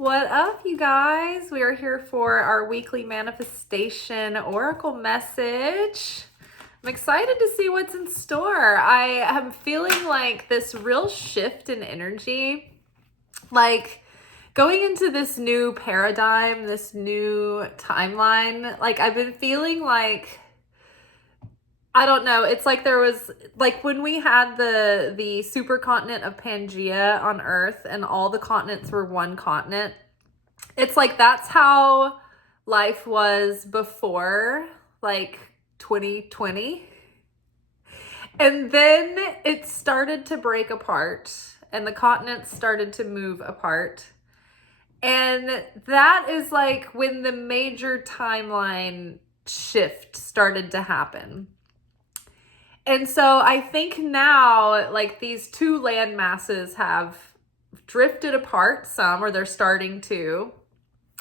What up, you guys? We are here for our weekly manifestation oracle message. I'm excited to see what's in store. I am feeling like this real shift in energy, like going into this new paradigm, this new timeline. Like I've been feeling like, I don't know, it's like there was, like when we had the supercontinent of Pangea on Earth and all the continents were one continent. It's like that's how life was before, like 2020. And then it started to break apart and the continents started to move apart. And that is like when the major timeline shift started to happen. And so I think now, like, these two land masses have drifted apart some, or they're starting to.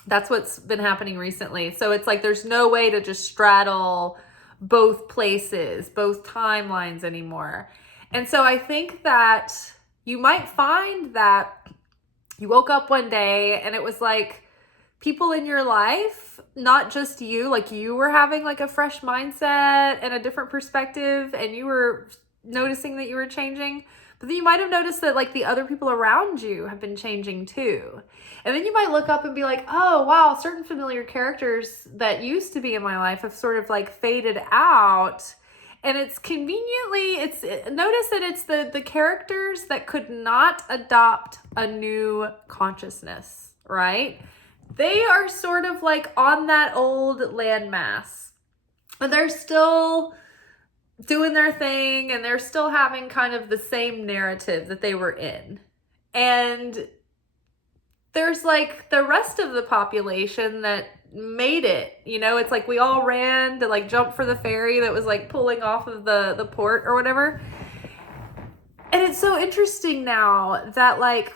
That's what's been happening recently. So it's like there's no way to just straddle both places, both timelines anymore. And so I think that you might find that you woke up one day and it was like people in your life, not just you, like you were having like a fresh mindset and a different perspective and you were noticing that you were changing. But then you might have noticed that like the other people around you have been changing too. And then you might look up and be like, oh, wow, certain familiar characters that used to be in my life have sort of like faded out. And it's notice that it's the characters that could not adopt a new consciousness, right? They are sort of like on that old landmass, and they're still doing their thing, and they're still having kind of the same narrative that they were in. And there's like the rest of the population that made it, it's like we all ran to like jump for the ferry that was like pulling off of the port or whatever. And it's so interesting now that like,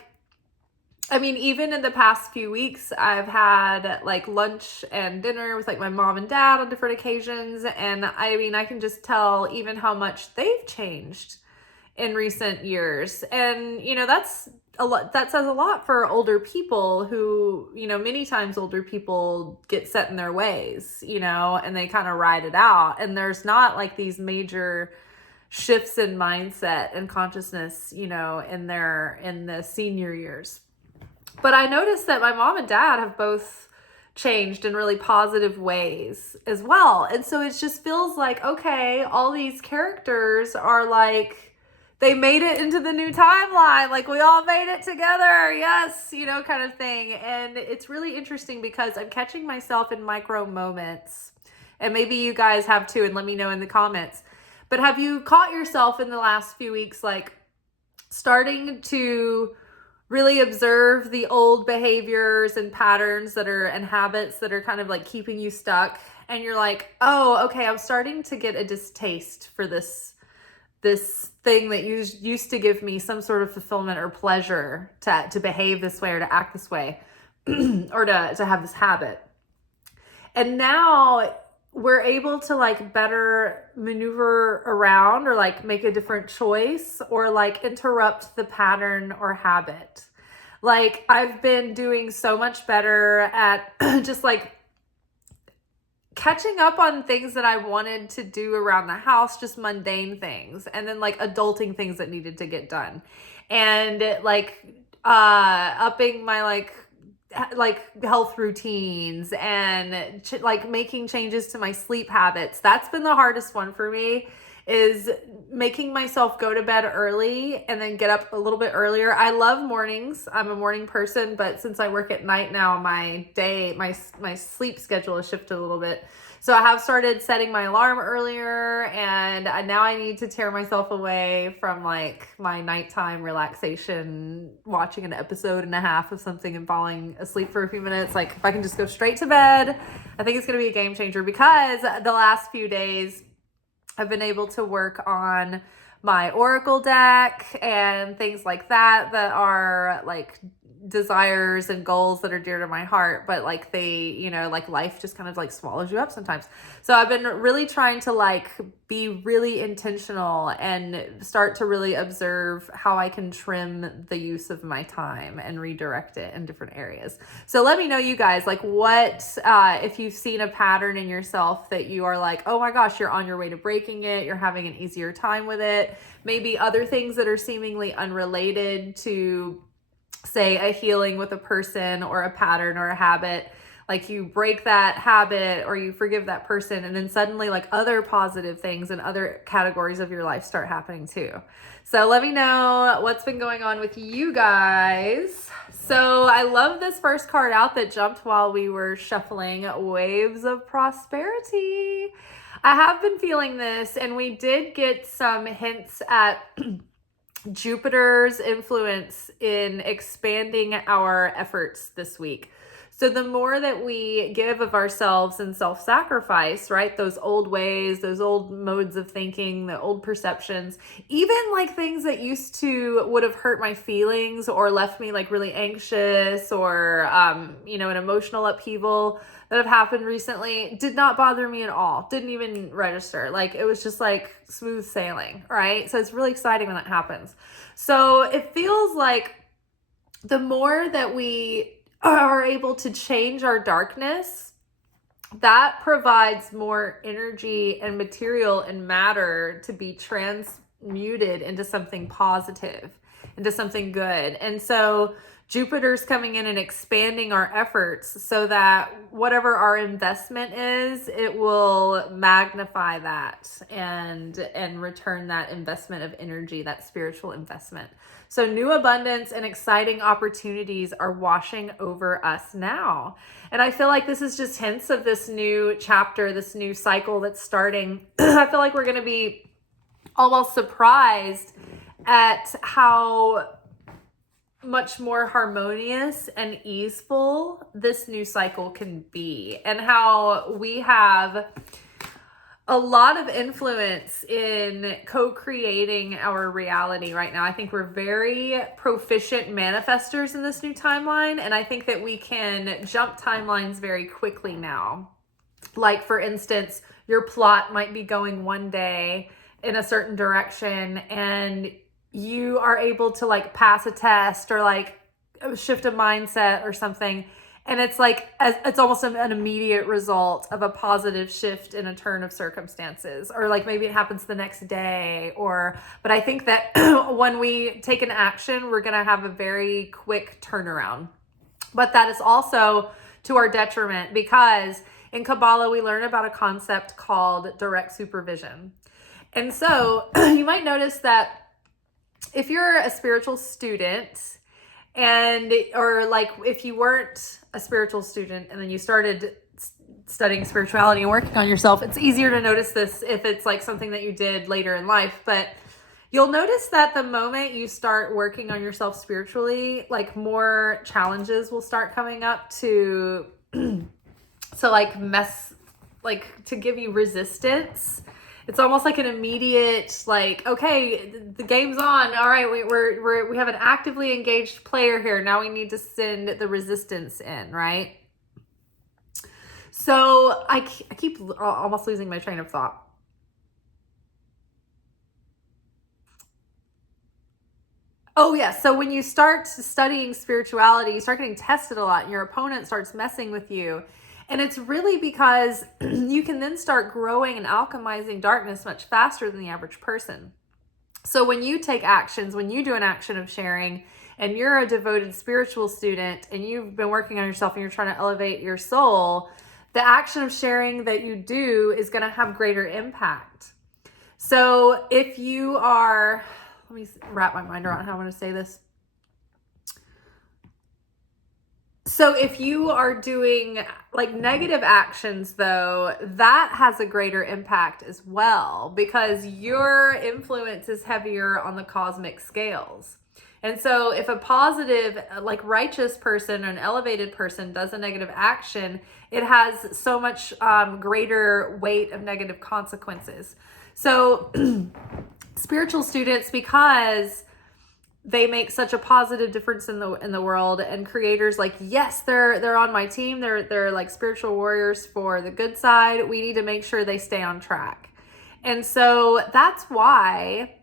I mean, even in the past few weeks, I've had like lunch and dinner with like my mom and dad on different occasions. And I mean, I can just tell even how much they've changed in recent years. And, that's a lot. That says a lot for older people who, many times older people get set in their ways, and they kind of ride it out. And there's not like these major shifts in mindset and consciousness, in the senior years. But I noticed that my mom and dad have both changed in really positive ways as well. And so it just feels like, okay, all these characters are like, they made it into the new timeline. Like we all made it together. Yes, kind of thing. And it's really interesting because I'm catching myself in micro moments. And maybe you guys have too, and let me know in the comments. But have you caught yourself in the last few weeks, like starting to really observe the old behaviors and patterns and habits that are kind of like keeping you stuck, and you're like, oh, okay, I'm starting to get a distaste for this thing that used to give me some sort of fulfillment or pleasure to behave this way or to act this way or to have this habit. And now we're able to like better maneuver around or like make a different choice or like interrupt the pattern or habit. Like I've been doing so much better at just like catching up on things that I wanted to do around the house, just mundane things, and then like adulting things that needed to get done, and like upping my like health routines and like making changes to my sleep habits. That's been the hardest one for me, is making myself go to bed early and then get up a little bit earlier. I love mornings. I'm a morning person, but since I work at night now, my sleep schedule has shifted a little bit. So I have started setting my alarm earlier, and now I need to tear myself away from like my nighttime relaxation, watching an episode and a half of something and falling asleep for a few minutes. Like if I can just go straight to bed, I think it's going to be a game changer, because the last few days I've been able to work on my oracle deck and things like that are like desires and goals that are dear to my heart, but like they, like life just kind of like swallows you up sometimes. So I've been really trying to like be really intentional and start to really observe how I can trim the use of my time and redirect it in different areas. So let me know, you guys, like what, if you've seen a pattern in yourself that you are like, oh my gosh, you're on your way to breaking it, you're having an easier time with it. Maybe other things that are seemingly unrelated to, say, a healing with a person or a pattern or a habit, like you break that habit or you forgive that person, and then suddenly like other positive things and other categories of your life start happening too. So let me know what's been going on with you guys. So I love this first card out that jumped while we were shuffling, Waves of Prosperity. I have been feeling this, and we did get some hints at Jupiter's influence in expanding our efforts this week. So the more that we give of ourselves in self-sacrifice, right? Those old ways, those old modes of thinking, the old perceptions, even like things that used to would have hurt my feelings or left me like really anxious or, an emotional upheaval that have happened recently did not bother me at all. Didn't even register. Like it was just like smooth sailing, right? So it's really exciting when that happens. So it feels like the more that we are able to change our darkness, that provides more energy and material and matter to be transmuted into something positive, into something good. And so Jupiter's coming in and expanding our efforts so that whatever our investment is, it will magnify that and return that investment of energy, that spiritual investment. So new abundance and exciting opportunities are washing over us now. And I feel like this is just hints of this new chapter, this new cycle that's starting. I feel like we're going to be almost surprised at how much more harmonious and easeful this new cycle can be, and how we have a lot of influence in co-creating our reality right now. I think we're very proficient manifestors in this new timeline, and I think that we can jump timelines very quickly now. Like, for instance, your plot might be going one day in a certain direction, and you are able to like pass a test or like shift a mindset or something. And it's like, it's almost an immediate result of a positive shift in a turn of circumstances, or like maybe it happens the next day, but I think that when we take an action, we're going to have a very quick turnaround. But that is also to our detriment, because in Kabbalah, we learn about a concept called direct supervision. And so you might notice that if you're a spiritual student, or like if you weren't a spiritual student and then you started studying spirituality and working on yourself, it's easier to notice this if it's like something that you did later in life. But you'll notice that the moment you start working on yourself spiritually, like more challenges will start coming up to to give you resistance. It's almost like an immediate, like, okay, the game's on. All right, we have an actively engaged player here. Now we need to send the resistance in, right? So I keep almost losing my train of thought. Oh yeah, so when you start studying spirituality, you start getting tested a lot, and your opponent starts messing with you. And it's really because you can then start growing and alchemizing darkness much faster than the average person. So when you take actions, when you do an action of sharing, and you're a devoted spiritual student, and you've been working on yourself and you're trying to elevate your soul, the action of sharing that you do is going to have greater impact. So if you are, let me wrap my mind around how I want to say this. So if you are doing like negative actions, though, that has a greater impact as well, because your influence is heavier on the cosmic scales. And so if a positive, like righteous person or an elevated person does a negative action, it has so much greater weight of negative consequences. So spiritual students, because they make such a positive difference in the world, and creators, like, yes, they're on my team. They're like spiritual warriors for the good side. We need to make sure they stay on track. And so that's why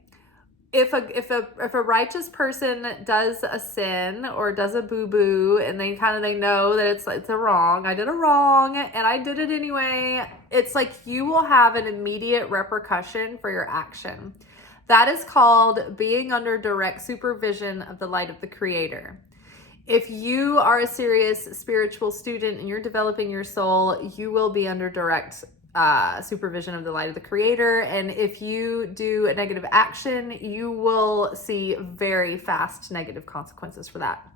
if a righteous person does a sin or does a boo-boo, and they know that it's a wrong, I did a wrong and I did it anyway, it's like you will have an immediate repercussion for your action. That is called being under direct supervision of the light of the Creator. If you are a serious spiritual student and you're developing your soul, you will be under direct supervision of the light of the Creator. And if you do a negative action, you will see very fast negative consequences for that.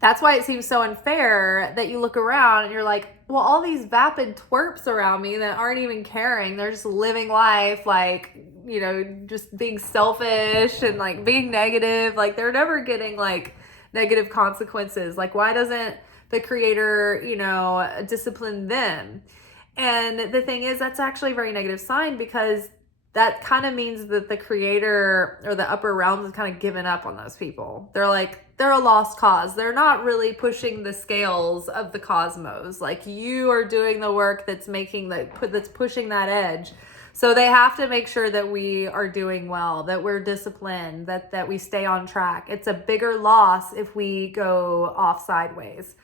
That's why it seems so unfair that you look around and you're like, well, all these vapid twerps around me that aren't even caring, they're just living life, like, you know, just being selfish and like being negative, like they're never getting like negative consequences. Like, why doesn't the Creator, you know, discipline them? And the thing is, that's actually a very negative sign, because that kind of means that the Creator or the upper realms has kind of given up on those people. They're like, they're a lost cause. They're not really pushing the scales of the cosmos. Like, you are doing the work that's that's pushing that edge. So they have to make sure that we are doing well, that we're disciplined, that we stay on track. It's a bigger loss if we go off sideways.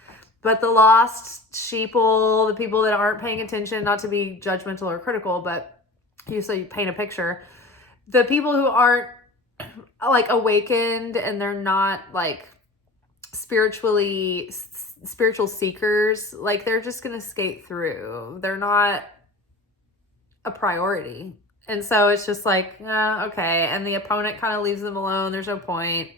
But the lost sheeple, the people that aren't paying attention, not to be judgmental or critical, but you paint a picture. The people who aren't like awakened and they're not like spiritual seekers, like they're just going to skate through. They're not a priority. And so it's just like, okay. And the opponent kind of leaves them alone. There's no point.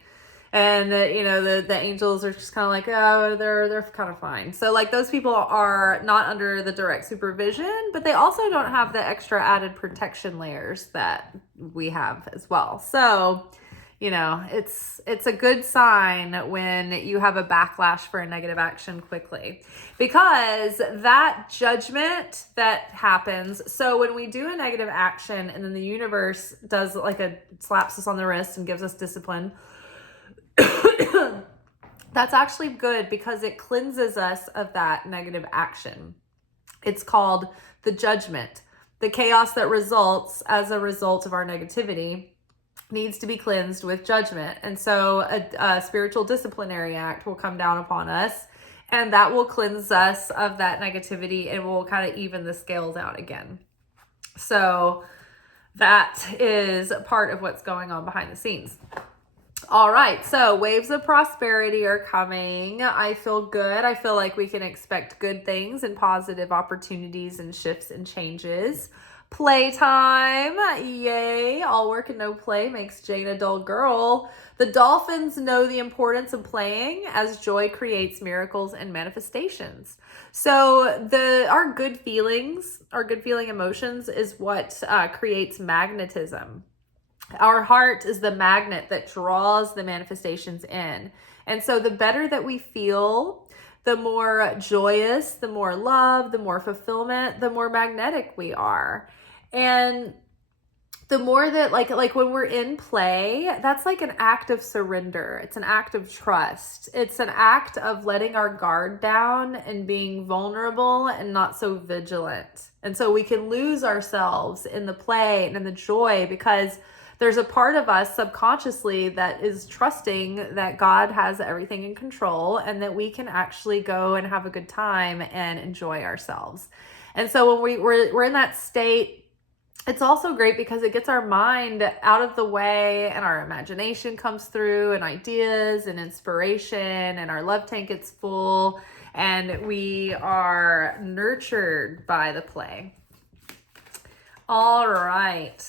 And, you know, the angels are just kind of like, oh, they're kind of fine. So like those people are not under the direct supervision, but they also don't have the extra added protection layers that we have as well. So, you know, it's a good sign when you have a backlash for a negative action quickly, because that judgment that happens. So when we do a negative action and then the universe does like slaps us on the wrist and gives us discipline, that's actually good, because it cleanses us of that negative action. It's called the judgment. The chaos that results as a result of our negativity needs to be cleansed with judgment. And so a spiritual disciplinary act will come down upon us, and that will cleanse us of that negativity and will kind of even the scales out again. So that is part of what's going on behind the scenes. All right, so waves of prosperity are coming. I feel good. I feel like we can expect good things and positive opportunities and shifts and changes. Playtime, yay. All work and no play makes Jane a dull girl. The dolphins know the importance of playing, as joy creates miracles and manifestations. So our good feeling emotions is what creates magnetism. Our heart is the magnet that draws the manifestations in. And so the better that we feel, the more joyous, the more love, the more fulfillment, the more magnetic we are. And the more that like when we're in play, that's like an act of surrender. It's an act of trust. It's an act of letting our guard down and being vulnerable and not so vigilant. And so we can lose ourselves in the play and in the joy, because there's a part of us subconsciously that is trusting that God has everything in control and that we can actually go and have a good time and enjoy ourselves. And so when we're in that state, it's also great because it gets our mind out of the way and our imagination comes through, and ideas and inspiration, and our love tank gets full, and we are nurtured by the play. All right.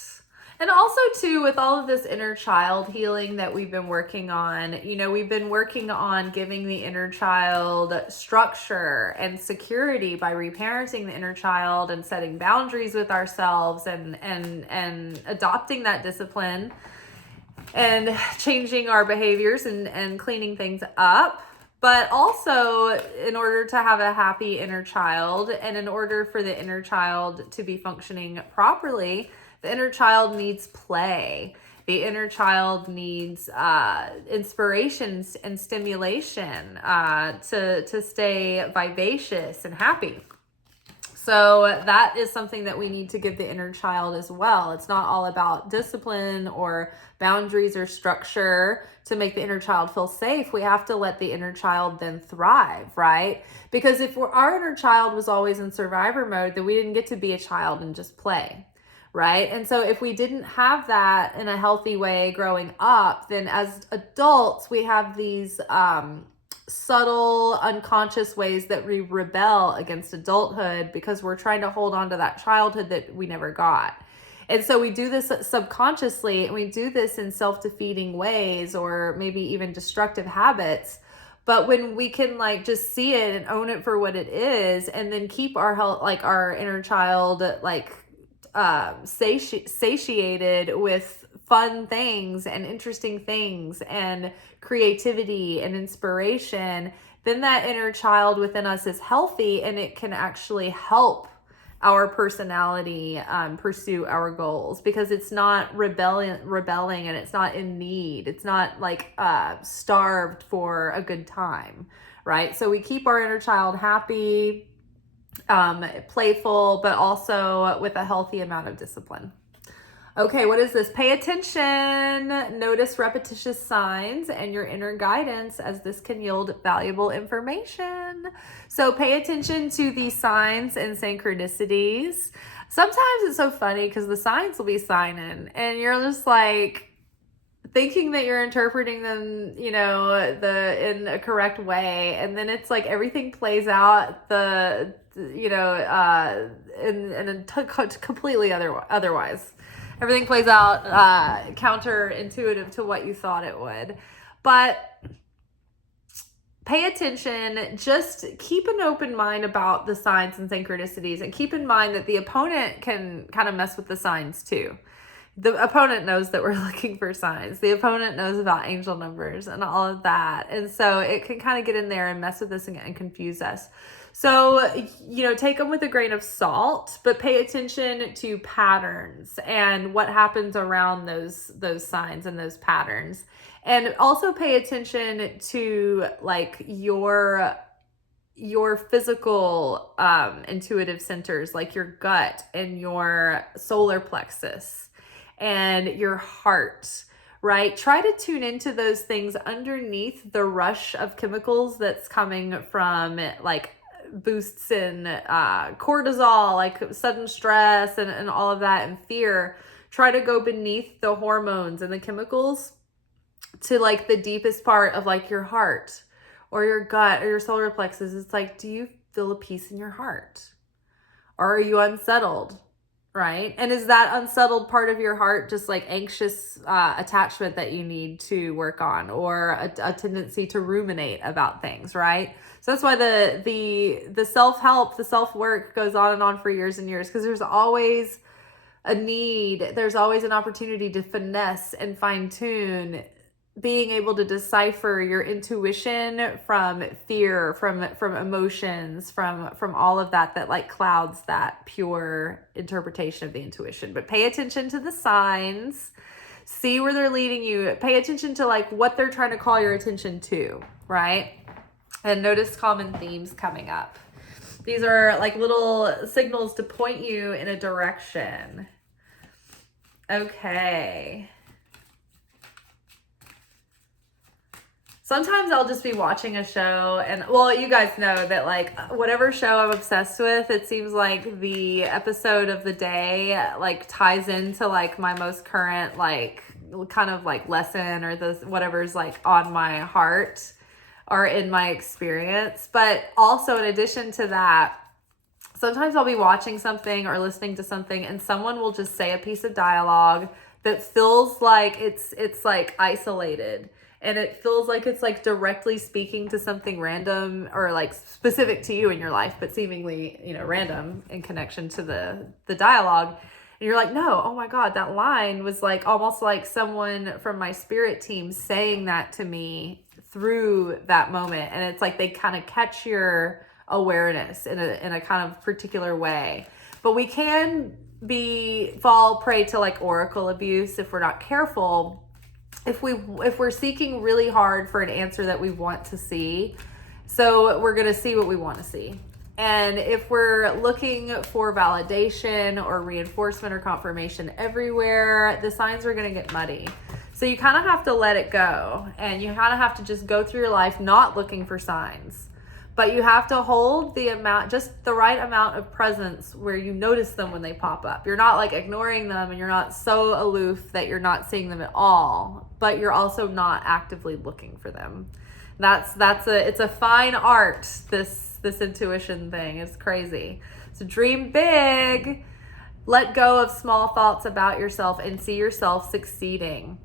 And also too, with all of this inner child healing that we've been working on, you know, we've been working on giving the inner child structure and security by reparenting the inner child and setting boundaries with ourselves and adopting that discipline and changing our behaviors and cleaning things up. But also, in order to have a happy inner child and in order for the inner child to be functioning properly, the inner child needs play. The inner child needs inspirations and stimulation to stay vivacious and happy. So that is something that we need to give the inner child as well. It's not all about discipline or boundaries or structure to make the inner child feel safe. We have to let the inner child then thrive, right? Because if our inner child was always in survivor mode, then we didn't get to be a child and just play, right? And so if we didn't have that in a healthy way growing up, then as adults, we have these subtle, unconscious ways that we rebel against adulthood because we're trying to hold on to that childhood that we never got. And so we do this subconsciously, and we do this in self-defeating ways or maybe even destructive habits. But when we can like just see it and own it for what it is, and then keep our health, like our inner child, like satiated with fun things and interesting things and creativity and inspiration, then that inner child within us is healthy, and it can actually help our personality pursue our goals, because it's not rebelling and it's not in need. It's not like starved for a good time, right? So we keep our inner child happy, playful, but also with a healthy amount of discipline. Okay, what is this? Pay attention, notice repetitious signs and your inner guidance, as this can yield valuable information. So pay attention to these signs and synchronicities. Sometimes it's so funny because the signs will be signing and you're just like thinking that you're interpreting them, you know, in a correct way. And then it's like everything plays out in completely otherwise. Everything plays out counterintuitive to what you thought it would. But pay attention, just keep an open mind about the signs and synchronicities, and keep in mind that the opponent can kind of mess with the signs too. The opponent knows that we're looking for signs. The opponent knows about angel numbers and all of that. And so it can kind of get in there and mess with us and confuse us. So, you know, take them with a grain of salt, but pay attention to patterns and what happens around those signs and those patterns. And also pay attention to like your physical intuitive centers, like your gut and your solar plexus and your heart, right? Try to tune into those things underneath the rush of chemicals that's coming from like boosts in cortisol, like sudden stress and all of that, and fear. Try to go beneath the hormones and the chemicals to like the deepest part of like your heart or your gut or your solar plexus. It's like, do you feel a peace in your heart? Or are you unsettled? Right? And is that unsettled part of your heart just like anxious attachment that you need to work on, or a tendency to ruminate about things, right? So that's why the self-help, the self-work goes on and on for years and years, because there's always a need, there's always an opportunity to finesse and fine-tune being able to decipher your intuition from fear, from emotions, from all of that like clouds that pure interpretation of the intuition. But pay attention to the signs, see where they're leading you, pay attention to like what they're trying to call your attention to, right? And notice common themes coming up. These are like little signals to point you in a direction. Okay. Sometimes I'll just be watching a show and, well, you guys know that like whatever show I'm obsessed with, it seems like the episode of the day like ties into like my most current like kind of like lesson or the whatever's like on my heart or in my experience. But also in addition to that, sometimes I'll be watching something or listening to something and someone will just say a piece of dialogue that feels like it's like isolated. And it feels like it's like directly speaking to something random or like specific to you in your life, but seemingly, you know, random in connection to the dialogue. And you're like, no, oh my God, that line was like almost like someone from my spirit team saying that to me through that moment. And it's like they kind of catch your awareness in a kind of particular way. But we can fall prey to like oracle abuse if we're not careful. If we're seeking really hard for an answer that we want to see, so we're going to see what we want to see. And if we're looking for validation or reinforcement or confirmation everywhere, the signs are going to get muddy. So you kind of have to let it go, and you kind of have to just go through your life not looking for signs. But you have to hold just the right amount of presence where you notice them when they pop up. You're not like ignoring them, and you're not so aloof that you're not seeing them at all, but you're also not actively looking for them. It's a fine art, this intuition thing. It's crazy. So dream big, let go of small thoughts about yourself, and see yourself succeeding.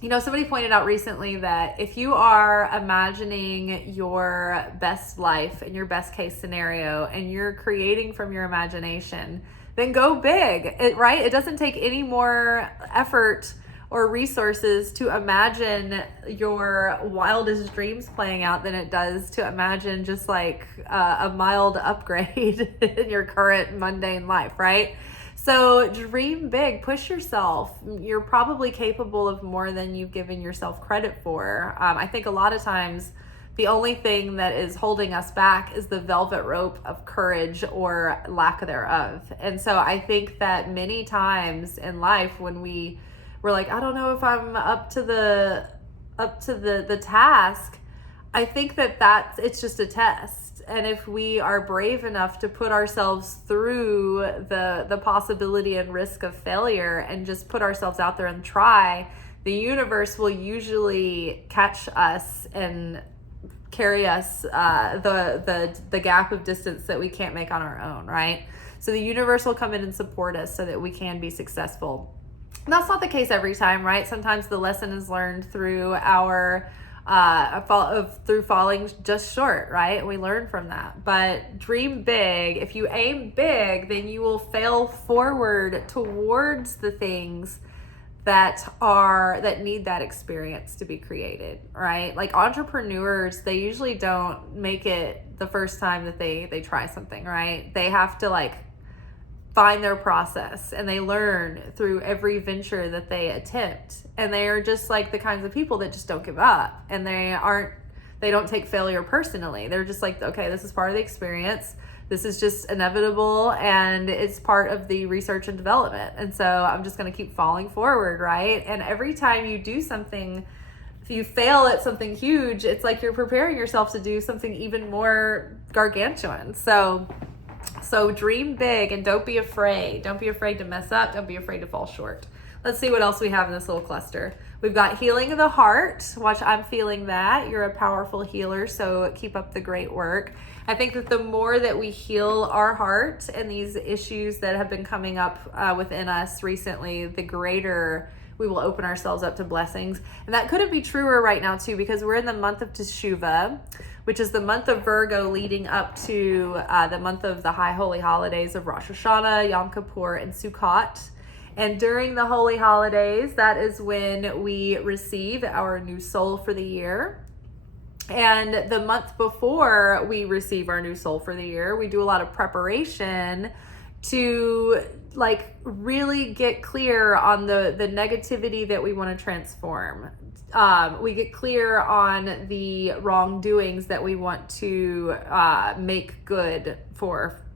You know, somebody pointed out recently that if you are imagining your best life and your best case scenario, and you're creating from your imagination, then go big, right? It doesn't take any more effort or resources to imagine your wildest dreams playing out than it does to imagine just like a mild upgrade in your current mundane life, right? So dream big, push yourself. You're probably capable of more than you've given yourself credit for. I think a lot of times the only thing that is holding us back is the velvet rope of courage or lack thereof. And so I think that many times in life when we're like, I don't know if I'm up to the task, I think that it's just a test. And if we are brave enough to put ourselves through the possibility and risk of failure and just put ourselves out there and try, the universe will usually catch us and carry us the gap of distance that we can't make on our own, right? So the universe will come in and support us so that we can be successful. And that's not the case every time, right? Sometimes the lesson is learned through our through falling just short, right? We learn from that. But dream big. If you aim big, then you will fail forward towards the things that need that experience to be created, right? Like entrepreneurs, they usually don't make it the first time that they try something, right? They have to like find their process, and they learn through every venture that they attempt. And they are just like the kinds of people that just don't give up, and they don't take failure personally. They're just like, okay, this is part of the experience. This is just inevitable, and it's part of the research and development. And so I'm just going to keep falling forward, right? And every time you do something, if you fail at something huge, it's like you're preparing yourself to do something even more gargantuan. So dream big, and don't be afraid. Don't be afraid to mess up. Don't be afraid to fall short. Let's see what else we have in this little cluster. We've got healing of the heart. Watch, I'm feeling that. You're a powerful healer, so keep up the great work. I think that the more that we heal our heart and these issues that have been coming up within us recently, the greater we will open ourselves up to blessings. And that couldn't be truer right now too, because we're in the month of Teshuvah, which is the month of Virgo leading up to the month of the high holy holidays of Rosh Hashanah, Yom Kippur, and Sukkot. And during the holy holidays, that is when we receive our new soul for the year. And the month before we receive our new soul for the year, we do a lot of preparation to like really get clear on the negativity that we want to transform. We get clear on the wrongdoings that we want to make good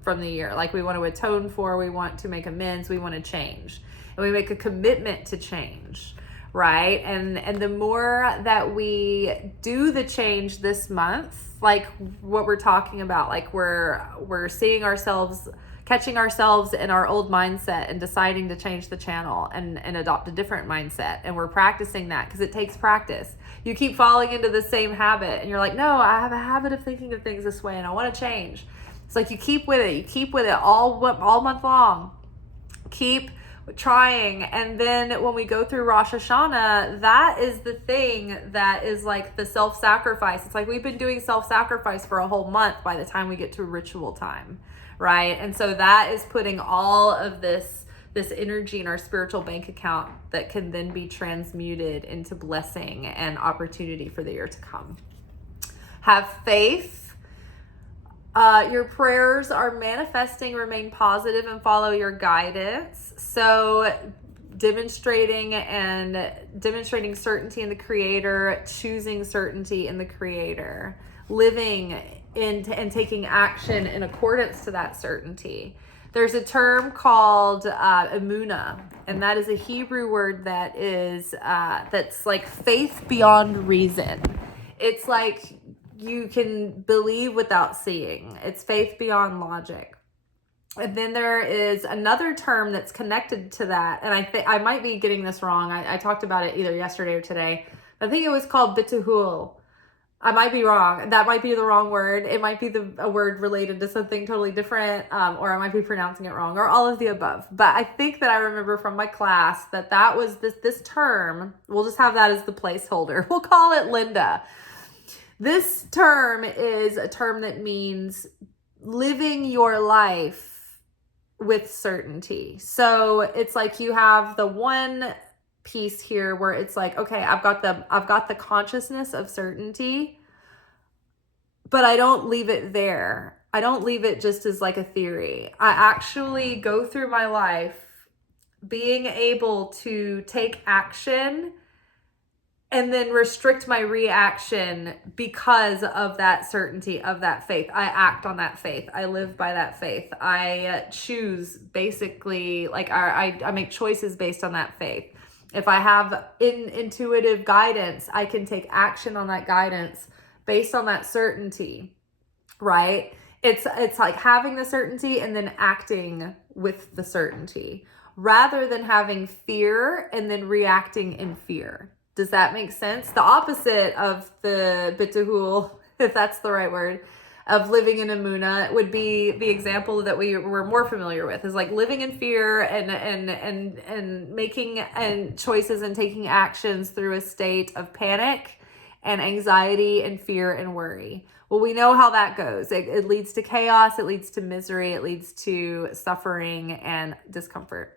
from the year. Like we want to atone for, we want to make amends, we want to change. And we make a commitment to change, right? And the more that we do the change this month, like what we're talking about, like we're seeing ourselves, catching ourselves in our old mindset and deciding to change the channel and adopt a different mindset. And we're practicing that because it takes practice. You keep falling into the same habit and you're like, no, I have a habit of thinking of things this way and I want to change. It's like you keep with it all month long. Keep trying. And then when we go through Rosh Hashanah, that is the thing that is like the self-sacrifice. It's like we've been doing self-sacrifice for a whole month by the time we get to ritual time, right? And so that is putting all of this energy in our spiritual bank account that can then be transmuted into blessing and opportunity for the year to come. Have faith. Your prayers are manifesting, remain positive, and follow your guidance. So demonstrating certainty in the Creator, choosing certainty in the Creator, living in and taking action in accordance to that certainty. There's a term called emunah, and that is a Hebrew word that is that's like faith beyond reason. It's like you can believe without seeing. It's faith beyond logic. And then there is another term that's connected to that, and I think I might be getting this wrong. I talked about it either yesterday or today. I think it was called bitahul. I might be wrong. That might be the wrong word. It might be a word related to something totally different, or I might be pronouncing it wrong, or all of the above. But I think that I remember from my class that was this term. We'll just have that as the placeholder. We'll call it Linda. This term is a term that means living your life with certainty. So it's like you have the one piece here where it's like, okay, I've got the consciousness of certainty, but I don't leave it there. I don't leave it just as like a theory. I actually go through my life being able to take action and then restrict my reaction because of that certainty, of that faith. I act on that faith. I live by that faith. I choose basically, like I make choices based on that faith. If I have intuitive guidance, I can take action on that guidance based on that certainty, right? It's like having the certainty and then acting with the certainty rather than having fear and then reacting in fear. Does that make sense? The opposite of the bitahul, if that's the right word, of living in emunah would be the example that we're more familiar with, is like living in fear and making choices and taking actions through a state of panic and anxiety and fear and worry. Well, we know how that goes. It leads to chaos, it leads to misery, it leads to suffering and discomfort.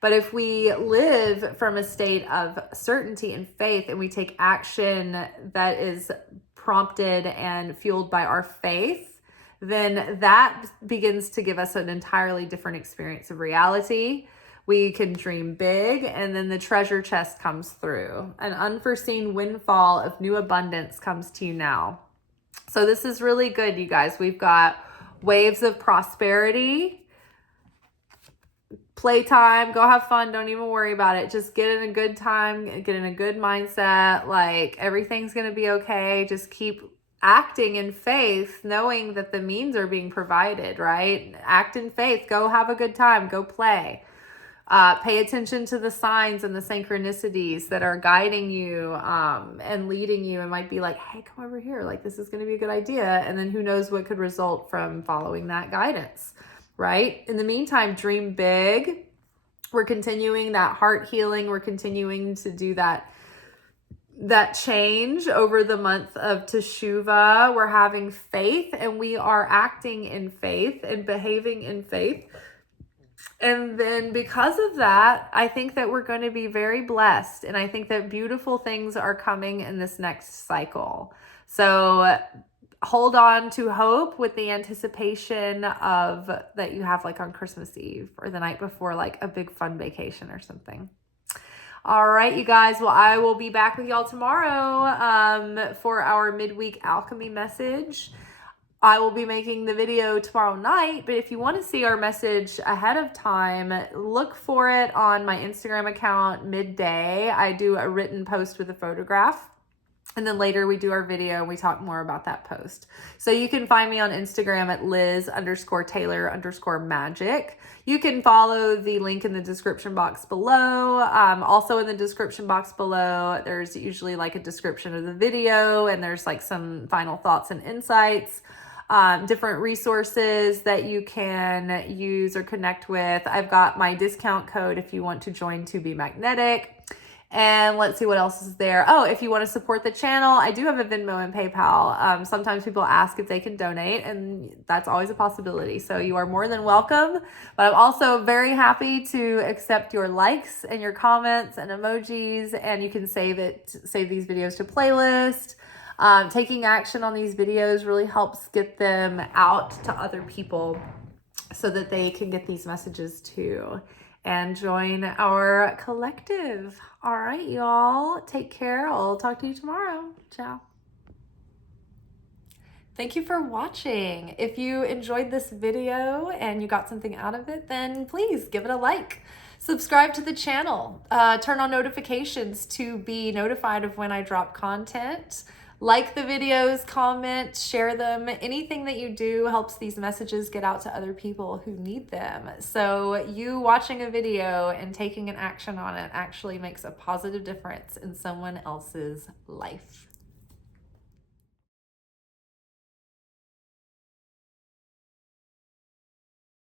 But if we live from a state of certainty and faith and we take action that is prompted and fueled by our faith, then that begins to give us an entirely different experience of reality. We can dream big, and then the treasure chest comes through. An unforeseen windfall of new abundance comes to you now. So this is really good, you guys. We've got waves of prosperity. Playtime, go have fun. Don't even worry about it. Just get in a good time, get in a good mindset. Like everything's going to be okay. Just keep acting in faith, knowing that the means are being provided, right? Act in faith. Go have a good time. Go play. Pay attention to the signs and the synchronicities that are guiding you and leading you. It might be like, hey, come over here. Like this is going to be a good idea. And then who knows what could result from following that guidance. Right? In the meantime, dream big. We're continuing that heart healing. We're continuing to do that change over the month of Teshuvah. We're having faith and we are acting in faith and behaving in faith. And then because of that, I think that we're going to be very blessed. And I think that beautiful things are coming in this next cycle. So hold on to hope with the anticipation of that you have like on Christmas Eve or the night before, like a big fun vacation or something. All right, you guys. Well, I will be back with y'all tomorrow for our midweek alchemy message. I will be making the video tomorrow night, but if you want to see our message ahead of time, look for it on my Instagram account midday. I do a written post with a photograph. And then later we do our video and we talk more about that post. So you can find me on Instagram at Liz_Taylor_Magick. You can follow the link in the description box below. Also in the description box below, there's usually like a description of the video and there's like some final thoughts and insights. Different resources that you can use or connect with. I've got my discount code if you want to join To Be Magnetic. And let's see what else is there. Oh, if you want to support the channel, I do have a Venmo and PayPal. Sometimes people ask if they can donate, and that's always a possibility. So you are more than welcome. But I'm also very happy to accept your likes and your comments and emojis, and you can save these videos to playlist. Taking action on these videos really helps get them out to other people so that they can get these messages too and join our collective. All right, y'all. Take care. I'll talk to you tomorrow. Ciao. Thank you for watching. If you enjoyed this video and you got something out of it, then please give it a like. Subscribe to the channel. Turn on notifications to be notified of when I drop content. Like the videos, comment, share them. Anything that you do helps these messages get out to other people who need them. So you watching a video and taking an action on it actually makes a positive difference in someone else's life.